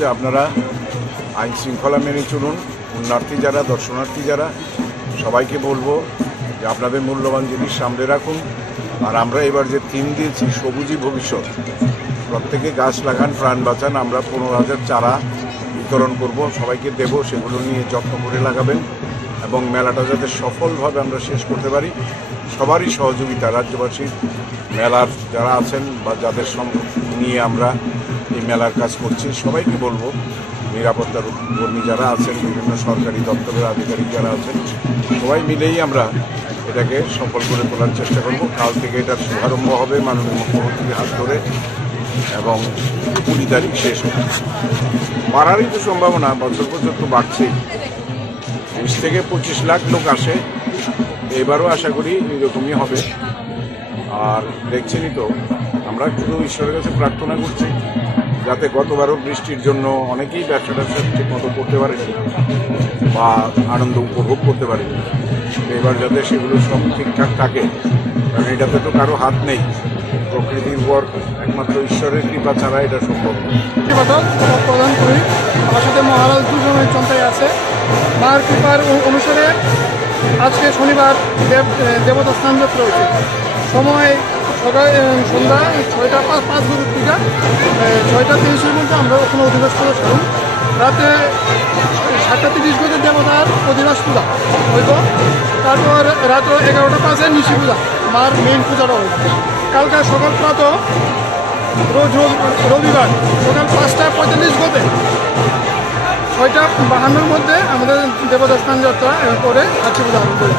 যে আপনারা আইন শৃঙ্খলা মেনে চলুন। পুণ্যার্থী যারা, দর্শনার্থী যারা, সবাইকে বলবো যে আপনাদের মূল্যবান জিনিস সামনে রাখুন। আর আমরা এবার যে থিম দিয়েছি সবুজই ভবিষ্যৎ, প্রত্যেকে গাছ লাগান, প্রাণ বাঁচান। আমরা 15,000 চারা বিতরণ করব, সবাইকে দেব, সেগুলো নিয়ে যত্ন করে লাগাবেন এবং মেলাটা যাতে সফলভাবে আমরা শেষ করতে পারি। সবারই সহযোগিতা, রাজ্যবাসীর, মেলার যারা আছেন বা যাদের সঙ্গে নিয়ে আমরা এই মেলার কাজ করছি, সবাইকে বলবো, নিরাপত্তার কর্মী যারা আছেন, বিভিন্ন সরকারি দপ্তরের আধিকারিক যারা আছেন, সবাই মিলেই আমরা এটাকে সফল করে তোলার চেষ্টা করব। কাল থেকে এটার শুভারম্ভ হবে মাননীয় মুখ্যমন্ত্রীর হাত ধরে এবং 20 তারিখ শেষ হবে। বাড়ারই তো সম্ভাবনা বছর বছর তো বাড়ছেই। 20 থেকে 25 লাখ লোক আসে, এবারও আশা করি এরকমই হবে। আর দেখছেনই তো, আমরা শুধু ঈশ্বরের কাছে প্রার্থনা করছি যাতে গতবারও বৃষ্টির জন্য অনেকেই ব্যবসাটা ঠিক মতো করতে পারেনি বা আনন্দ উপভোগ করতে পারেনি। এবার যাতে সেগুলো সব ঠিকঠাক থাকে, কারণ এটাতে তো কারো হাত নেই, প্রকৃতির উপর একমাত্র ঈশ্বরের কৃপা ছাড়া এটা সম্ভব নয়। প্রদান করি, আমার সাথে মহারাজ দুজন চন্দ্রায় আছে। মার কৃপার অনুসারে আজকে শনিবার দেবতা স্নান যাত্রা হয়েছে। সময় সকাল সন্ধ্যা 6:05 থেকে 6:30-এর মধ্যে আমরা ওখানে অধিবাস করে থাকুন। রাতে 7:30 দেবতার অধিবাস পূজা হইব। তারপর রাত 11:05 নিশি পূজা, মার মেইন পূজাটা হইব। কালকে সকাল প্রাত রোজ রবিবার সকাল 5:45 6:52 মধ্যে আমাদের দেবতা স্থান যাত্রা করে আজকে পূজা আরম্ভ করি।